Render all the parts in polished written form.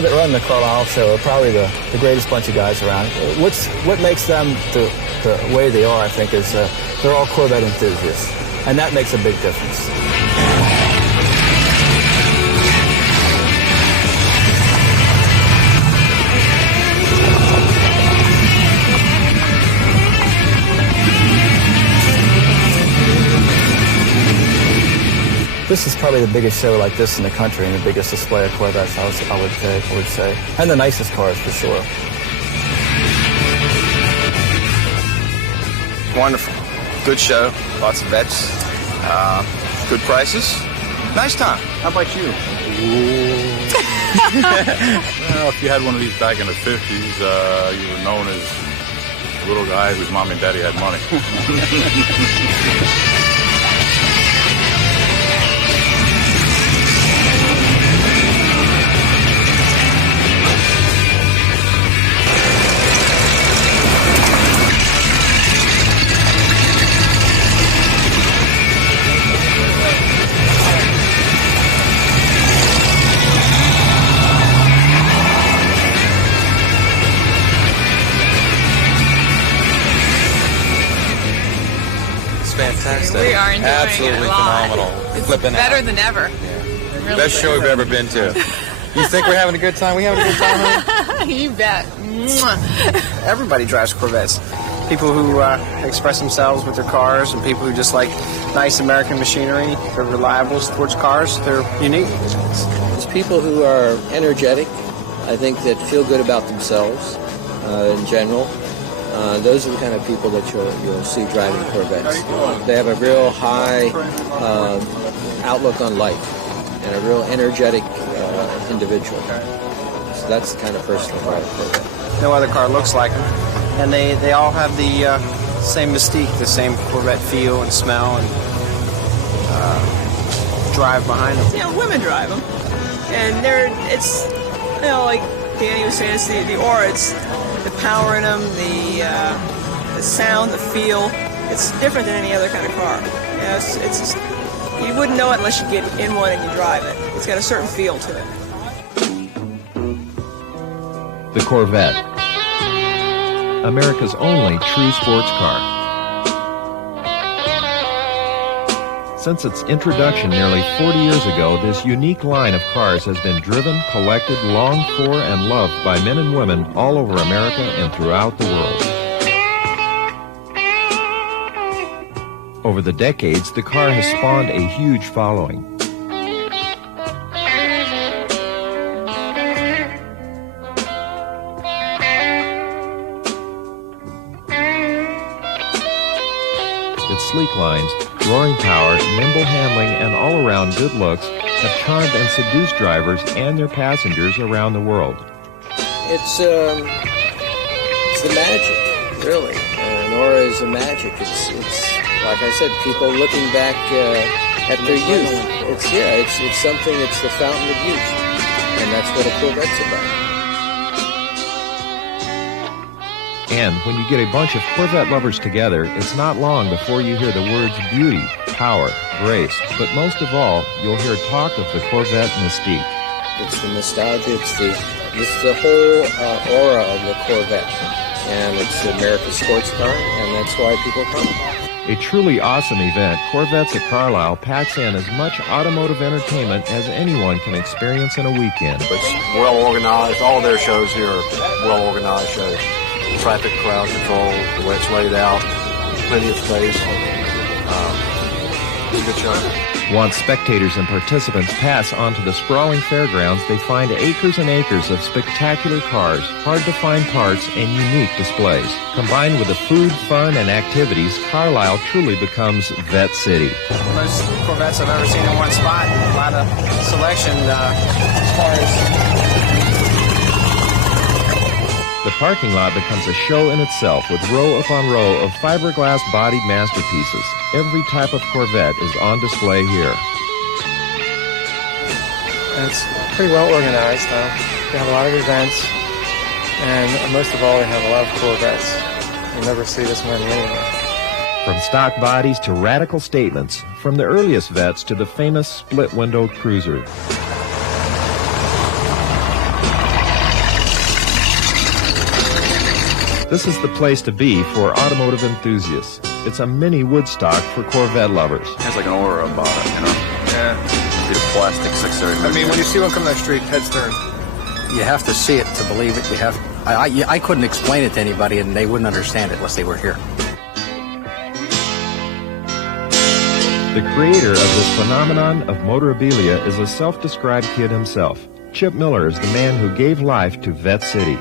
people that run the Carlisle show are probably the greatest bunch of guys around. What makes them the way they are, I think, is they're all Corvette enthusiasts, and that makes a big difference. This is probably the biggest show like this in the country and the biggest display of Corvettes, I would say. And the nicest cars, for sure. Wonderful. Good show. Lots of vets. Good prices. Nice time. How about you? Well, if you had one of these back in the 50s, you were known as a little guy whose mom and daddy had money. Fantastic. We are enjoying Absolutely it a lot. phenomenal. It's Flipping better out. than ever. Yeah. Really Best show we've ever been to. You think we're having a good time? We having a good time, huh? You bet. Mwah. Everybody drives Corvettes. People who express themselves with their cars and people who just like nice American machinery. They're reliable sports cars. They're unique. It's people who are energetic, I think, that feel good about themselves in general. Those are the kind of people that you'll see driving Corvettes. They have a real high outlook on life and a real energetic individual. So that's the kind of person who drives Corvette. No other car looks like them. And they all have the same mystique, the same Corvette feel and smell and drive behind them. You know, women drive them. And it's, you know, like Danny was saying, it's the aura, it's the power in them, the sound, the feel. It's different than any other kind of car. You know, it's just, you wouldn't know it unless you get in one and you drive it. It's got a certain feel to it. The Corvette, America's only true sports car. Since its introduction nearly 40 years ago, this unique line of cars has been driven, collected, longed for, and loved by men and women all over America and throughout the world. Over the decades, the car has spawned a huge following. Its sleek lines, roaring power, nimble handling, and all-around good looks have charmed and seduced drivers and their passengers around the world. It's the magic, really. Nora is a magic. It's like I said, people looking back at their youth. It's something. It's the fountain of youth, and that's what a Corvette's about. And when you get a bunch of Corvette lovers together, it's not long before you hear the words beauty, power, grace, but most of all, you'll hear talk of the Corvette mystique. It's the nostalgia, it's the whole aura of the Corvette, and it's America's sports car, and that's why people come. A truly awesome event, Corvettes at Carlisle packs in as much automotive entertainment as anyone can experience in a weekend. It's well organized. All their shows here are well organized shows. Traffic, crowd control, the way it's laid out, plenty of space. It's a good show. Once spectators and participants pass onto the sprawling fairgrounds, they find acres and acres of spectacular cars, hard-to-find parts, and unique displays. Combined with the food, fun, and activities, Carlisle truly becomes Vette City. Most Corvettes I've ever seen in one spot. A lot of selection as far as... The parking lot becomes a show in itself with row upon row of fiberglass-bodied masterpieces. Every type of Corvette is on display here. It's pretty well organized. We have a lot of events, and most of all, we have a lot of Corvettes. You'll never see this many anywhere. From stock bodies to radical statements, from the earliest Vettes to the famous split-windowed cruiser. This is the place to be for automotive enthusiasts. It's a mini Woodstock for Corvette lovers. It has like an aura about it, you know? Yeah. The plastic 630. I mean, when you see one come down the street, heads turn. You have to see it to believe it. You have. I couldn't explain it to anybody, and they wouldn't understand it unless they were here. The creator of this phenomenon of motorabilia is a self-described kid himself. Chip Miller is the man who gave life to Vette City.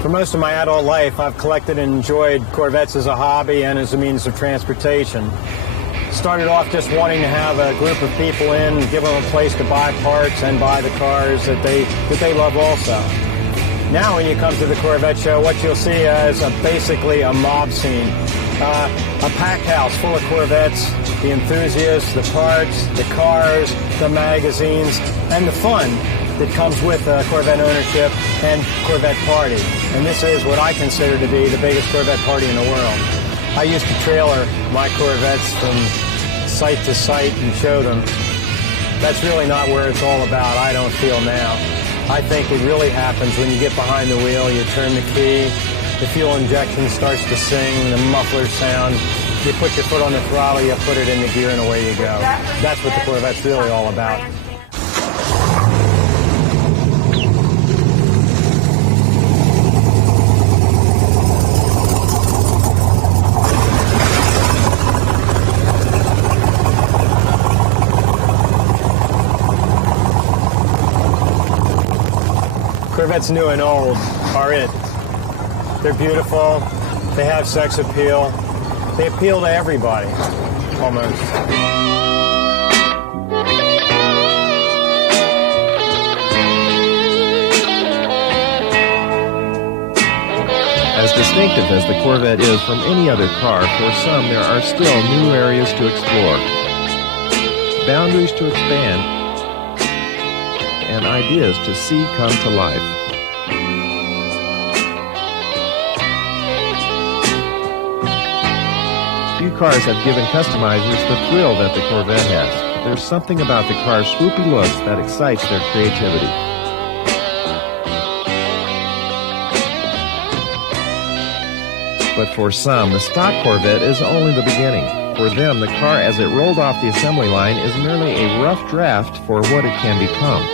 For most of my adult life, I've collected and enjoyed Corvettes as a hobby and as a means of transportation. Started off just wanting to have a group of people in, give them a place to buy parts and buy the cars that they love also. Now when you come to the Corvette show, what you'll see is basically a mob scene. A packed house full of Corvettes, the enthusiasts, the parts, the cars, the magazines, and the fun that comes with Corvette ownership and Corvette party. And this is what I consider to be the biggest Corvette party in the world. I used to trailer my Corvettes from site to site and show them. That's really not where it's all about, I don't feel now. I think it really happens when you get behind the wheel, you turn the key, the fuel injection starts to sing, the muffler sound, you put your foot on the throttle, you put it in the gear, and away you go. That's what the Corvette's really all about. Corvettes new and old are it. They're beautiful, they have sex appeal, they appeal to everybody, almost. As distinctive as the Corvette is from any other car, for some there are still new areas to explore, boundaries to expand, and ideas to see come to life. Few cars have given customizers the thrill that the Corvette has. There's something about the car's swoopy looks that excites their creativity. But for some, the stock Corvette is only the beginning. For them, the car as it rolled off the assembly line is merely a rough draft for what it can become.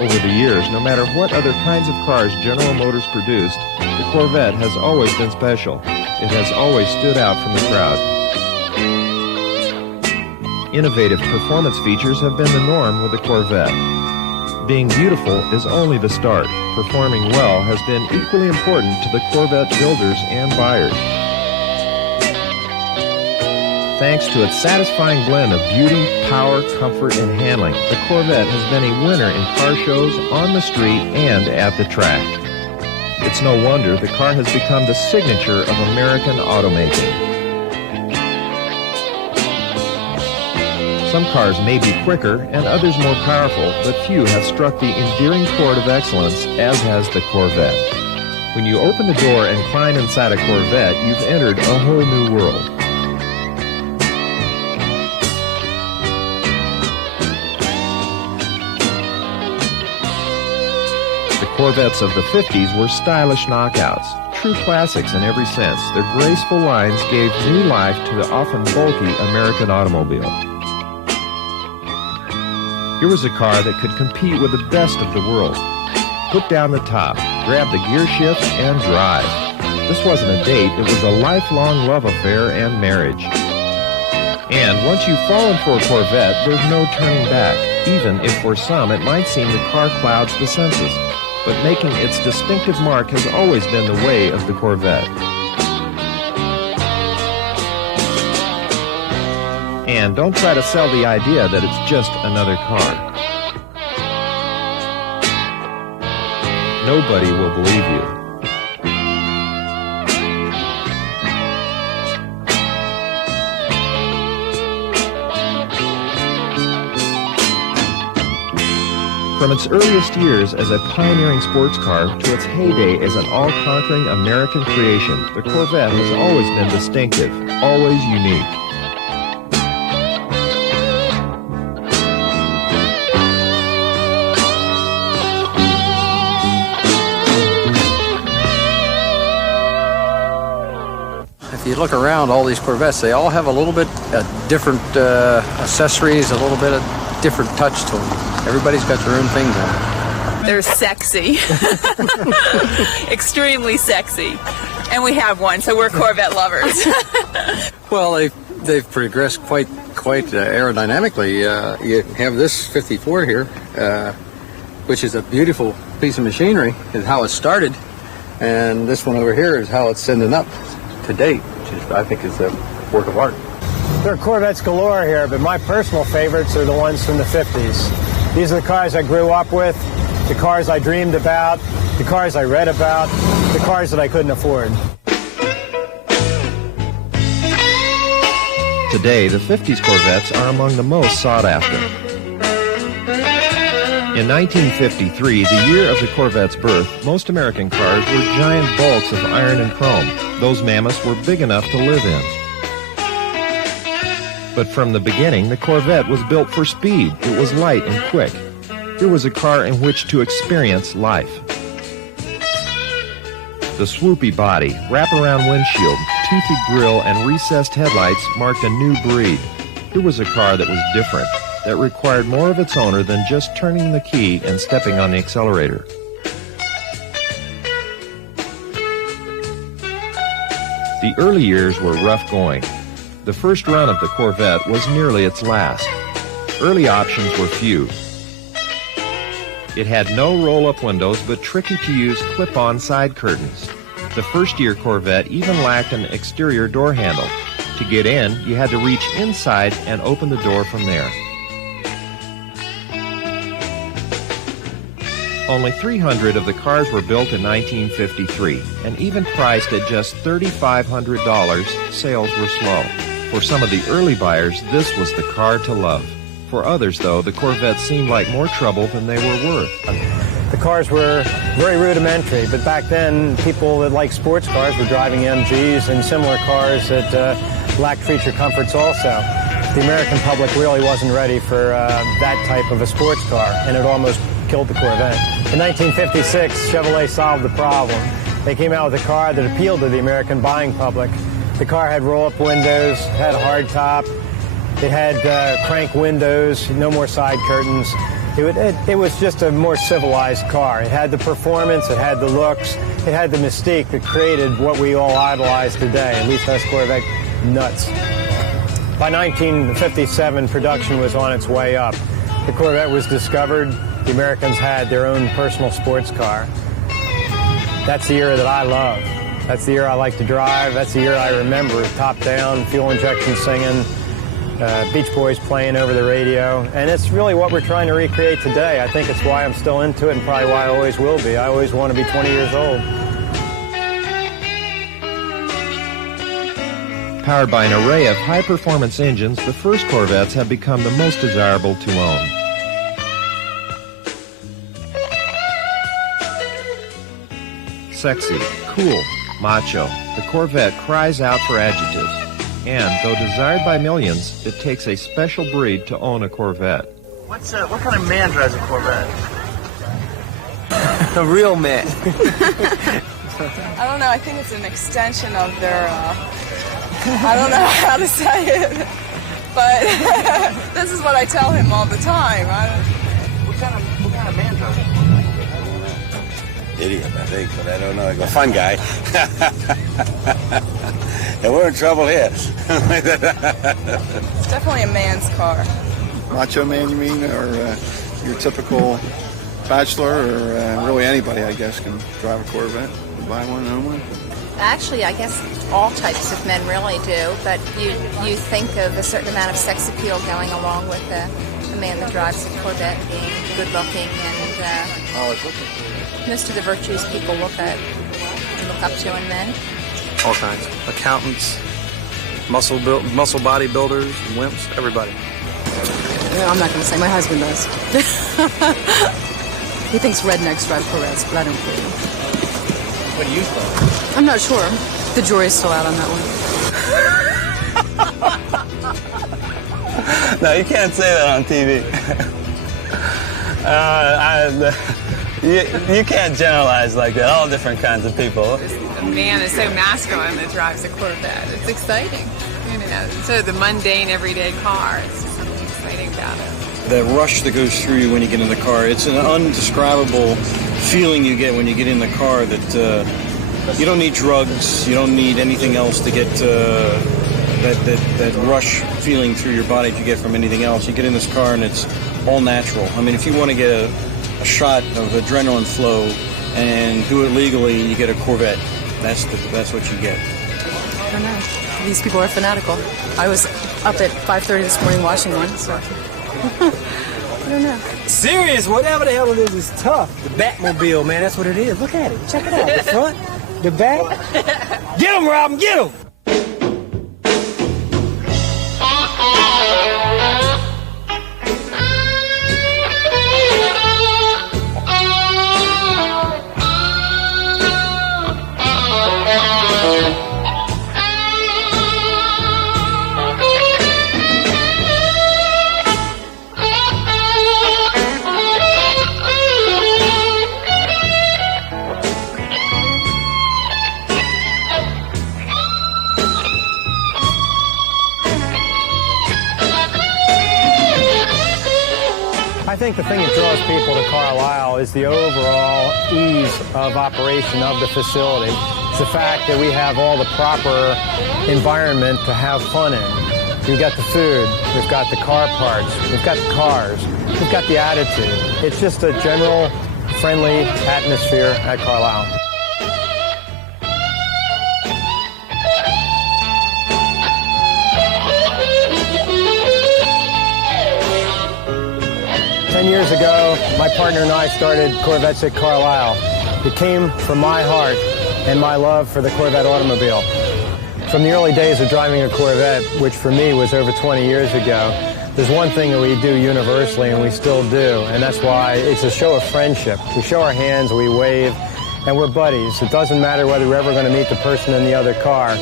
Over the years, no matter what other kinds of cars General Motors produced, the Corvette has always been special. It has always stood out from the crowd. Innovative performance features have been the norm with the Corvette. Being beautiful is only the start. Performing well has been equally important to the Corvette builders and buyers. Thanks to its satisfying blend of beauty, power, comfort, and handling, the Corvette has been a winner in car shows, on the street, and at the track. It's no wonder the car has become the signature of American automaking. Some cars may be quicker and others more powerful, but few have struck the endearing chord of excellence as has the Corvette. When you open the door and climb inside a Corvette, you've entered a whole new world. The Corvettes of the 50s were stylish knockouts, true classics in every sense. Their graceful lines gave new life to the often bulky American automobile. Here was a car that could compete with the best of the world. Put down the top, grab the gear shift, and drive. This wasn't a date, it was a lifelong love affair and marriage. And once you've fallen for a Corvette, there's no turning back, even if for some it might seem the car clouds the senses. But making its distinctive mark has always been the way of the Corvette. And don't try to sell the idea that it's just another car. Nobody will believe you. From its earliest years as a pioneering sports car to its heyday as an all-conquering American creation, the Corvette has always been distinctive, always unique. you look around, all these Corvettes, they all have a little bit different accessories, a little bit of different touch to them. Everybody's got their own thing going. They're sexy. Extremely sexy. And we have one, so we're Corvette lovers. Well, they've progressed quite aerodynamically. You have this 54 here, which is a beautiful piece of machinery, is how it started. And this one over here is how it's ending up to date, which is, I think, is a work of art. There are Corvettes galore here, but my personal favorites are the ones from the 50s. These are the cars I grew up with, the cars I dreamed about, the cars I read about, the cars that I couldn't afford. Today, the 50s Corvettes are among the most sought after. In 1953, the year of the Corvette's birth, most American cars were giant bulks of iron and chrome. Those mammoths were big enough to live in. But from the beginning, the Corvette was built for speed. It was light and quick. Here was a car in which to experience life. The swoopy body, wrap-around windshield, toothy grille, and recessed headlights marked a new breed. Here was a car that was different, that required more of its owner than just turning the key and stepping on the accelerator. The early years were rough going. The first run of the Corvette was nearly its last. Early options were few. It had no roll-up windows, but tricky-to-use clip-on side curtains. The first-year Corvette even lacked an exterior door handle. To get in, you had to reach inside and open the door from there. Only 300 of the cars were built in 1953, and even priced at just $3,500, sales were slow. For some of the early buyers, this was the car to love. For others, though, the Corvette seemed like more trouble than they were worth. The cars were very rudimentary, but back then, people that liked sports cars were driving MGs and similar cars that lacked feature comforts also. The American public really wasn't ready for that type of a sports car, and it almost killed the Corvette. In 1956, Chevrolet solved the problem. They came out with a car that appealed to the American buying public. The car had roll-up windows, had a hard top, it had crank windows, no more side curtains. It was just a more civilized car. It had the performance, it had the looks, it had the mystique that created what we all idolize today, at least us Corvette nuts. By 1957, production was on its way up. The Corvette was discovered. The Americans had their own personal sports car. That's the era that I love. That's the era I like to drive. That's the era I remember. Top down, fuel injection singing, Beach Boys playing over the radio. And it's really what we're trying to recreate today. I think it's why I'm still into it and probably why I always will be. I always want to be 20 years old. Powered by an array of high-performance engines, the first Corvettes have become the most desirable to own. Sexy, cool, macho, the Corvette cries out for adjectives. And, though desired by millions, it takes a special breed to own a Corvette. What kind of man drives a Corvette? A real man. I don't know, I think it's an extension of their, I don't know how to say it, but this is what I tell him all the time. What kind of man drives a Corvette? Idiot, I think, but I don't know. Like a fun guy. And we're in trouble here. It's definitely a man's car. Macho man, you mean, or your typical bachelor, or really anybody, I guess, can drive a Corvette, buy one, own one? Actually, I guess all types of men really do, but you think of a certain amount of sex appeal going along with a man that drives a Corvette being good-looking and most of the virtues people look at and look up to in men. All kinds. Accountants, muscle bodybuilders, wimps, everybody. I'm not going to say. My husband does. He thinks rednecks drive Corvettes, but I don't believe. What do you think? I'm not sure. The jury's still out on that one. No, you can't say that on TV. You can't generalize like that. All different kinds of people. A man is so masculine that drives a Corvette. It's exciting. You know, so the mundane, everyday car, it's just something exciting about it. That rush that goes through you when you get in the car, it's an undescribable feeling you get when you get in the car that you don't need drugs, you don't need anything else to get that rush feeling through your body that you get from anything else. You get in this car and it's all natural. I mean, if you want to get a shot of adrenaline flow and do it legally, you get a Corvette. That's what you get. I don't know. These people are fanatical. I was up at 5:30 this morning watching one, so I don't know. Serious, whatever the hell it is tough. The Batmobile, man, that's what it is. Look at it. Check it out. The front, the back. Get him, Robin, get him! I think the thing that draws people to Carlisle is the overall ease of operation of the facility. It's the fact that we have all the proper environment to have fun in. We've got the food, we've got the car parts, we've got the cars, we've got the attitude. It's just a general friendly atmosphere at Carlisle. Years ago, my partner and I started Corvettes at Carlisle. It came from my heart and my love for the Corvette automobile. From the early days of driving a Corvette, which for me was over 20 years ago, there's one thing that we do universally, and we still do, and that's why it's a show of friendship. We show our hands, we wave, and we're buddies. It doesn't matter whether we're ever going to meet the person in the other car.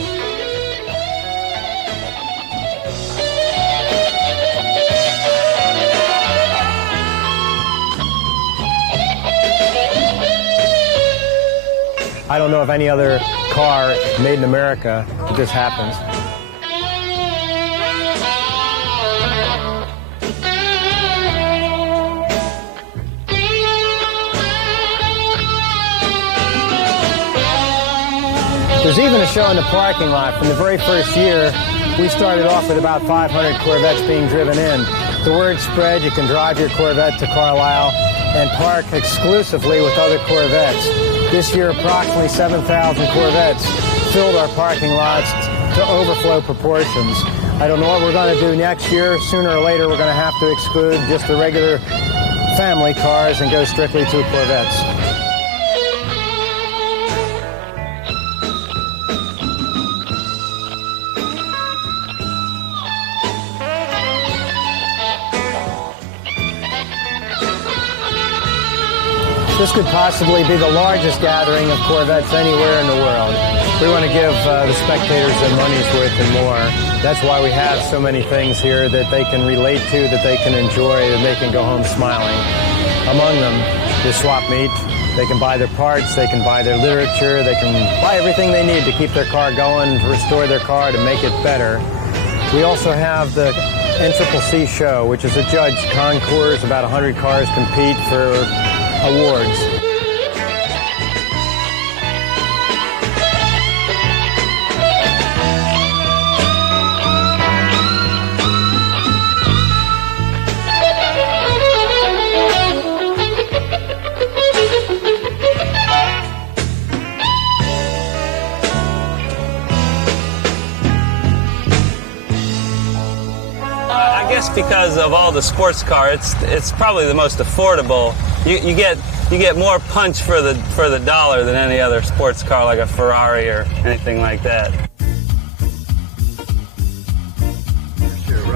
I don't know of any other car made in America that this happens. There's even a show in the parking lot. From the very first year, we started off with about 500 Corvettes being driven in. The word spread, you can drive your Corvette to Carlisle and park exclusively with other Corvettes. This year, approximately 7,000 Corvettes filled our parking lots to overflow proportions. I don't know what we're going to do next year. Sooner or later, we're going to have to exclude just the regular family cars and go strictly to Corvettes. This could possibly be the largest gathering of Corvettes anywhere in the world. We want to give the spectators their money's worth and more. That's why we have so many things here that they can relate to, that they can enjoy, that they can go home smiling. Among them, the swap meet. They can buy their parts, they can buy their literature, they can buy everything they need to keep their car going, to restore their car, to make it better. We also have the NCCC show, which is a judge concours. About 100 cars compete for awards. I guess because of all the sports car, it's probably the most affordable. You get more punch for the dollar than any other sports car, like a Ferrari or anything like that.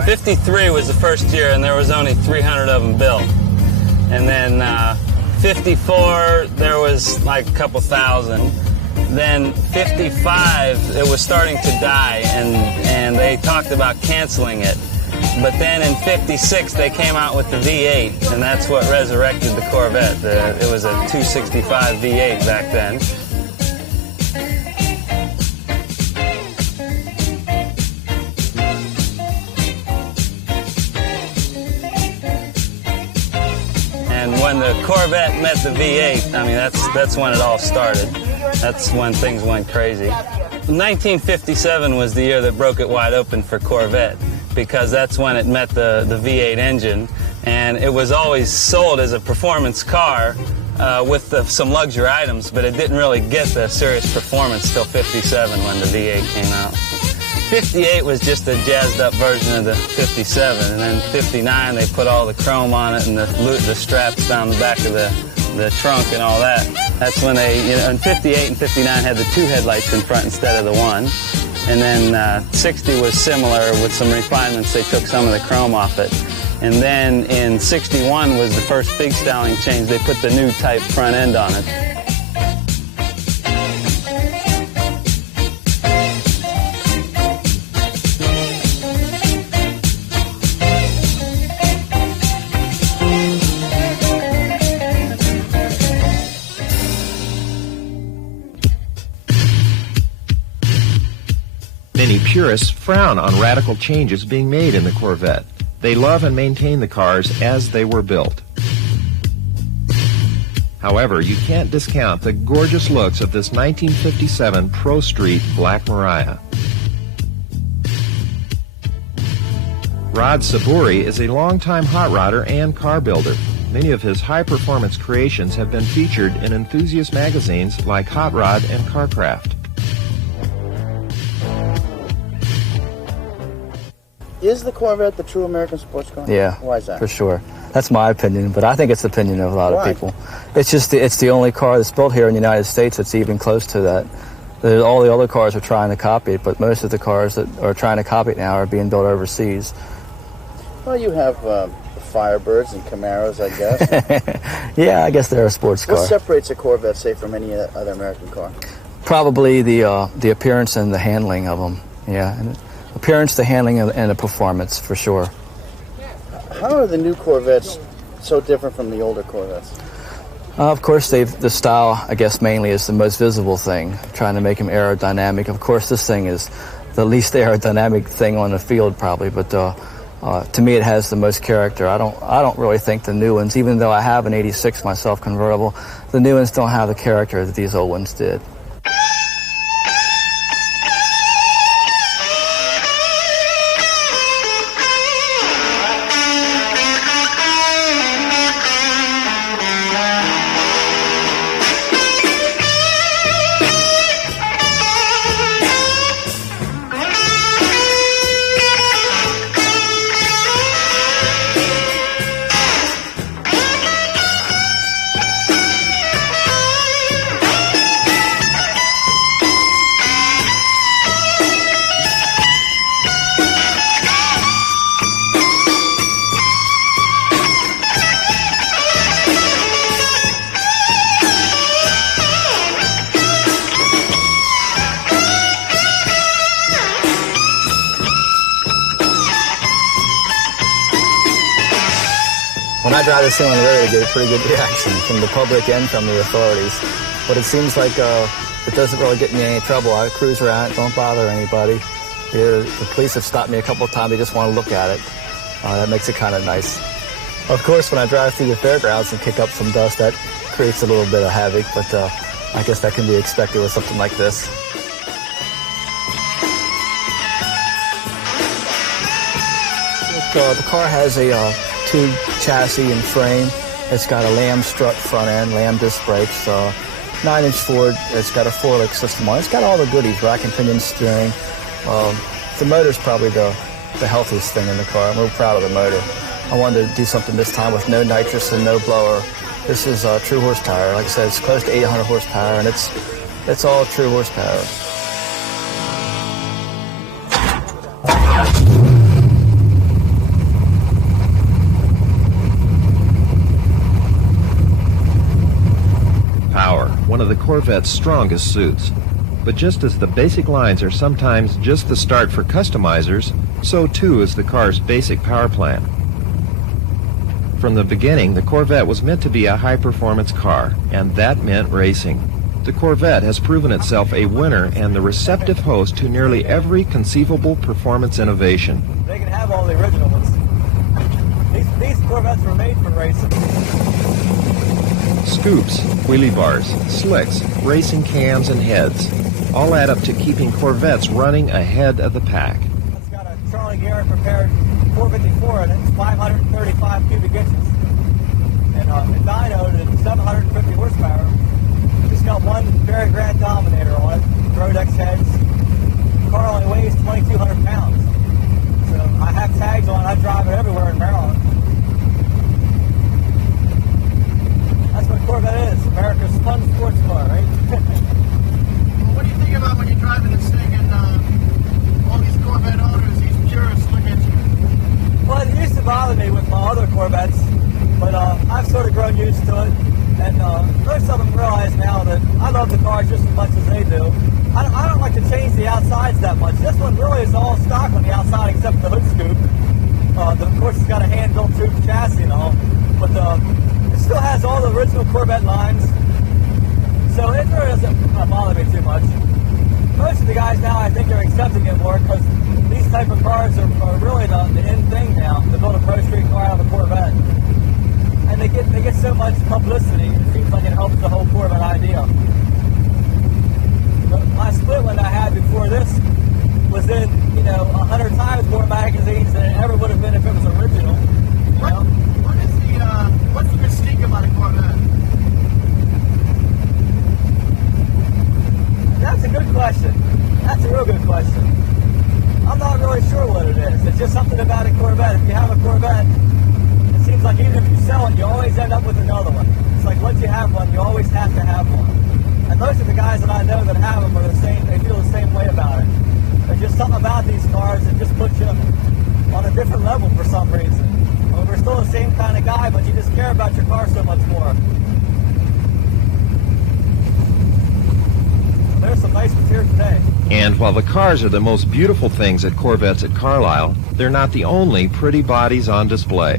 53 was the first year, and there was only 300 of them built. And then 54, there was like a couple thousand. Then 55, it was starting to die, and they talked about canceling it. But then in '56 they came out with the V8, and that's what resurrected the Corvette. It was a 265 V8 back then. And when the Corvette met the V8, I mean, that's when it all started. That's when things went crazy. 1957 was the year that broke it wide open for Corvette, because that's when it met the V8 engine, and it was always sold as a performance car with some luxury items, but it didn't really get the serious performance till '57 when the V8 came out. '58 was just a jazzed up version of the '57, and then '59 they put all the chrome on it and the straps down the back of the trunk and all that. That's when they, in '58 and '59 had the two headlights in front instead of the one. And then '60 was similar with some refinements. They took some of the chrome off it. And then in '61 was the first big styling change. They put the new type front end on it. Many purists frown on radical changes being made in the Corvette. They love and maintain the cars as they were built. However, you can't discount the gorgeous looks of this 1957 Pro Street Black Mariah. Rod Saburi is a longtime hot rodder and car builder. Many of his high-performance creations have been featured in enthusiast magazines like Hot Rod and Carcraft. Is the Corvette the true American sports car? Yeah. Why is that? For sure. That's my opinion, but I think it's the opinion of a lot Why? of people. It's just it's the only car that's built here in the United States that's even close to that. All the other cars are trying to copy it, but most of the cars that are trying to copy it now are being built overseas. Well, you have Firebirds and Camaros, I guess. Yeah, I guess they're a sports car. What separates a Corvette, say, from any other American car? Probably the appearance and the handling of them. Yeah. And appearance, the handling, and the performance, for sure. How are the new Corvettes so different from the older Corvettes? Of course, the style, I guess, mainly is the most visible thing, trying to make them aerodynamic. Of course, this thing is the least aerodynamic thing on the field, probably, but to me, it has the most character. I don't really think the new ones, even though I have an '86 myself convertible, the new ones don't have the character that these old ones did. When I drive this thing on the road, I get a pretty good reaction from the public and from the authorities. But it seems like it doesn't really get me in any trouble. I cruise around, don't bother anybody. The police have stopped me a couple of times. They just want to look at it. That makes it kind of nice. Of course, when I drive through the fairgrounds and kick up some dust, that creates a little bit of havoc, but I guess that can be expected with something like this. The car has a tube chassis and frame. It's got a lamb strut front end, lamb disc brakes, 9-inch Ford. It's got a 4-lick system on it. It's got all the goodies, rack and pinion steering. The motor's probably the healthiest thing in the car. I'm real proud of the motor. I wanted to do something this time with no nitrous and no blower. This is true horsepower. Like I said, it's close to 800 horsepower, and it's all true horsepower. Power, one of the Corvette's strongest suits. But just as the basic lines are sometimes just the start for customizers, so too is the car's basic power plant. From the beginning, the Corvette was meant to be a high-performance car, and that meant racing. The Corvette has proven itself a winner and the receptive host to nearly every conceivable performance innovation. They can have all the original ones. These Corvettes were made for racing. Scoops, wheelie bars, slicks, racing cams, and heads all add up to keeping Corvettes running ahead of the pack. It's got a Charlie Garrett prepared 454 in it. It's 535 cubic inches. And a dyno to 750 horsepower. It's got one very grand dominator on it, Rodex heads. The car only weighs 2,200 pounds. So I have tags on it. I drive it everywhere in Maryland. That's what a Corvette is, America's fun sports car, right? What do you think about when you're driving this thing and all these Corvette owners, these purists look at you? Well, it used to bother me with my other Corvettes, but I've sort of grown used to it. And most of them realize now that I love the car just as much as they do. I don't like to change the outsides that much. This one really is all stock on the outside except the hood scoop. Of course, it's got a hand-built tube chassis and all, but it still has all the original Corvette lines. So it really doesn't bother me too much. Most of the guys now, I think, are accepting it more because these type of cars are really the in thing now, to build a pro street car out of a Corvette. And they get so much publicity, it seems like it helps the whole Corvette idea. But my split one I had before this was in, 100 times more magazines than it ever would have been if it was original. What's the mystique about a Corvette? That's a good question. That's a real good question. I'm not really sure what it is. It's just something about a Corvette. If you have a Corvette, it seems like even if you sell it, you always end up with another one. It's like once you have one, you always have to have one. And most of the guys that I know that have them are the same. They feel the same way about it. There's just something about these cars that just puts you on a different level for some reason. Well, we're still the same kind of guy, but you just care about your car so much more. There's some nice ones here today. And while the cars are the most beautiful things at Corvettes at Carlisle, they're not the only pretty bodies on display.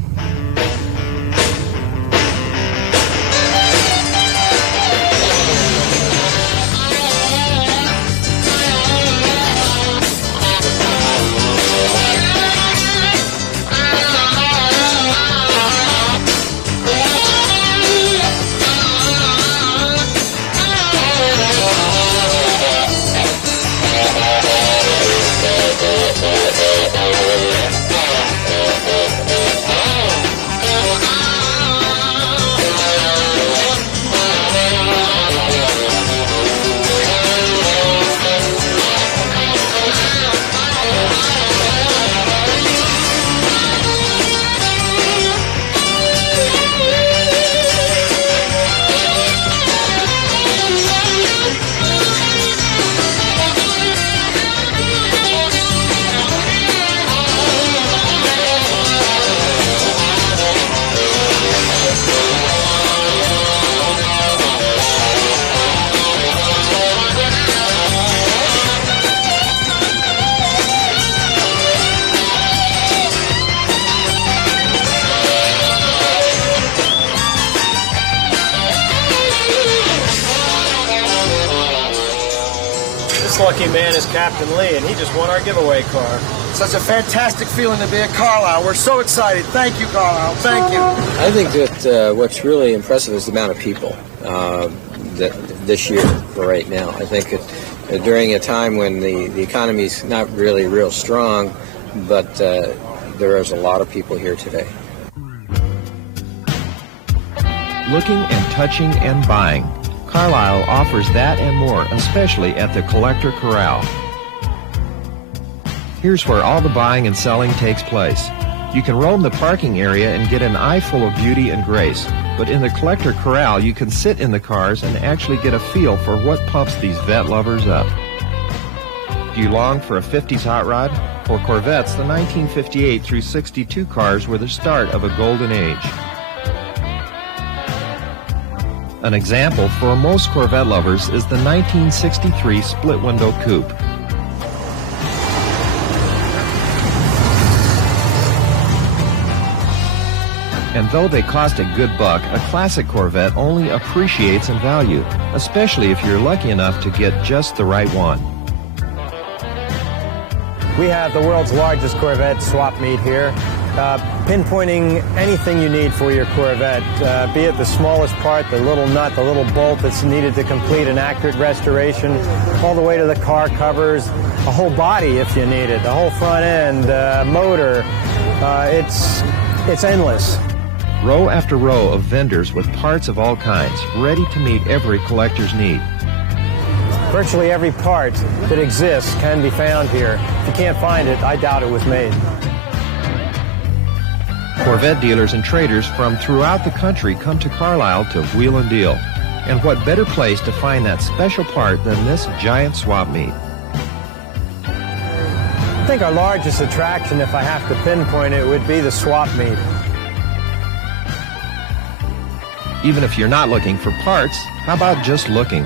Lucky man is Captain Lee, and he just won our giveaway car. Such a fantastic feeling to be at Carlisle. We're so excited. Thank you, Carlisle. Thank you. I think that what's really impressive is the amount of people that this year for right now. I think that during a time when the economy's not really real strong, but there is a lot of people here today. Looking and touching and buying. Carlisle offers that and more, especially at the Collector Corral. Here's where all the buying and selling takes place. You can roam the parking area and get an eye full of beauty and grace, but in the Collector Corral you can sit in the cars and actually get a feel for what pumps these Vette lovers up. Do you long for a 50s hot rod? For Corvettes, the 1958 through 62 cars were the start of a golden age. An example for most Corvette lovers is the 1963 split-window coupe. And though they cost a good buck, a classic Corvette only appreciates in value, especially if you're lucky enough to get just the right one. We have the world's largest Corvette swap meet here, pinpointing anything you need for your Corvette, be it the smallest part, the little nut, the little bolt that's needed to complete an accurate restoration, all the way to the car covers, a whole body if you need it, the whole front end, motor. It's endless. Row after row of vendors with parts of all kinds, ready to meet every collector's need. Virtually every part that exists can be found here. If you can't find it, I doubt it was made. Corvette dealers and traders from throughout the country come to Carlisle to wheel and deal. And what better place to find that special part than this giant swap meet? I think our largest attraction, if I have to pinpoint it, would be the swap meet. Even if you're not looking for parts, how about just looking?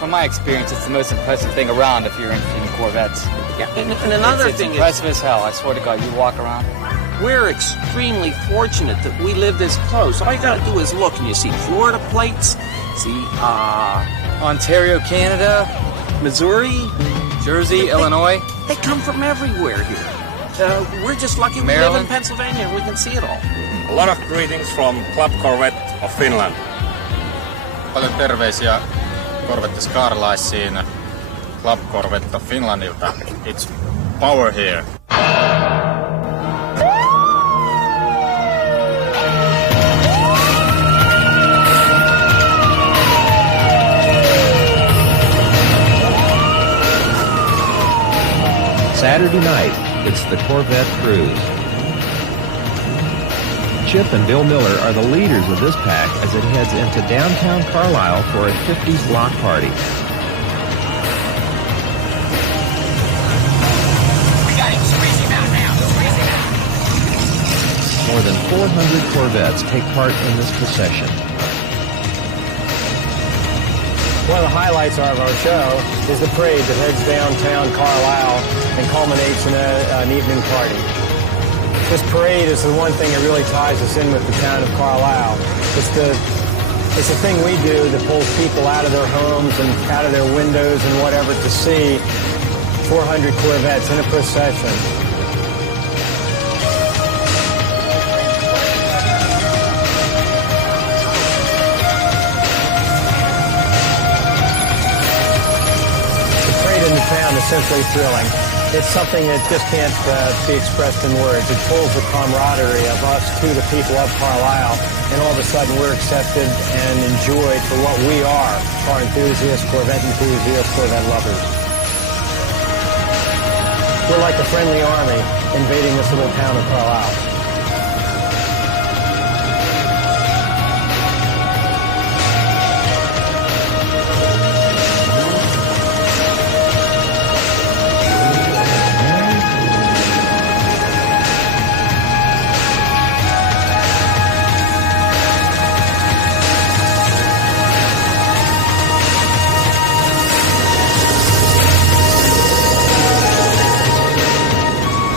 From my experience, it's the most impressive thing around if you're interested in Corvettes. Yeah, and another it's thing impressive as hell. I swear to God, you walk around. We're extremely fortunate that we live this close. All you got to do is look, and you see Florida plates, see Ontario, Canada, Missouri, Jersey, Illinois. They come from everywhere here. We're just lucky we live in Pennsylvania and we can see it all. A lot of greetings from Club Corvette of Finland. Paljon terveisiä Corvettes Carlisleen, Club Corvette of Finlandilta. It's power here. Saturday night, it's the Corvette Cruise. Chip and Bill Miller are the leaders of this pack as it heads into downtown Carlisle for a 50s block party. More than 400 Corvettes take part in this procession. One of the highlights of our show is the parade that heads downtown Carlisle and culminates in an evening party. This parade is the one thing that really ties us in with the town of Carlisle. It's the thing we do that pulls people out of their homes and out of their windows and whatever to see 400 Corvettes in a procession. In the town is simply thrilling. It's something that just can't be expressed in words. It pulls the camaraderie of us to the people of Carlisle, and all of a sudden we're accepted and enjoyed for what we are, car enthusiasts, Corvette enthusiasts, Corvette lovers. We're like a friendly army invading this little town of Carlisle.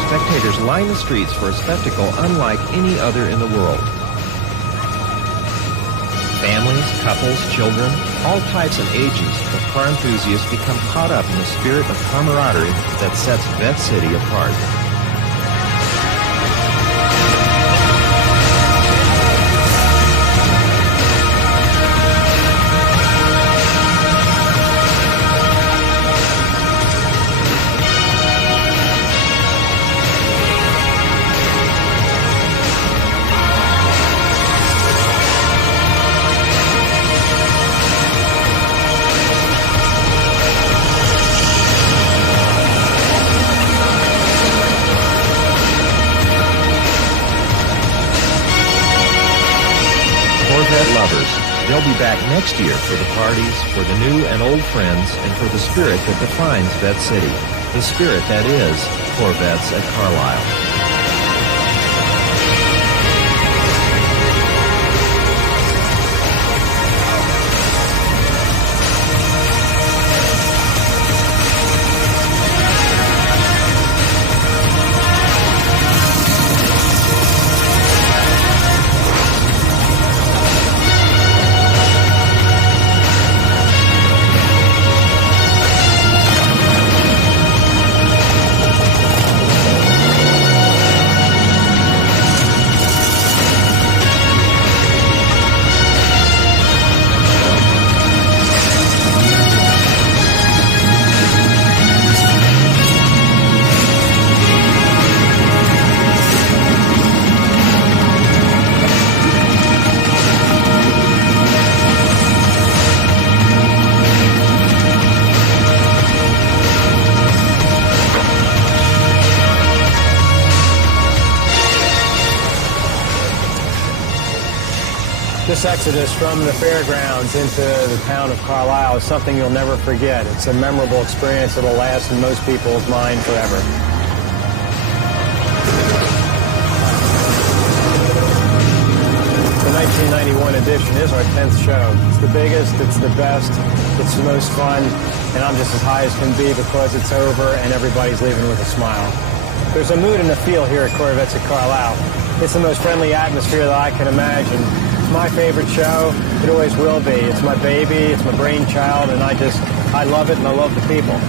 Spectators line the streets for a spectacle unlike any other in the world. Families, couples, children, all types and ages of car enthusiasts become caught up in the spirit of camaraderie that sets Vette City apart. Corvette lovers, they'll be back next year for the parties, for the new and old friends, and for the spirit that defines Vette City. The spirit that is Corvettes at Carlisle. This exodus from the fairgrounds into the town of Carlisle is something you'll never forget. It's a memorable experience that'll last in most people's mind forever. The 1991 edition is our 10th show. It's the biggest, it's the best, it's the most fun, and I'm just as high as can be because it's over and everybody's leaving with a smile. There's a mood and a feel here at Corvettes at Carlisle. It's the most friendly atmosphere that I can imagine. It's my favorite show. It always will be. It's my baby, it's my brainchild, and I love it and I love the people.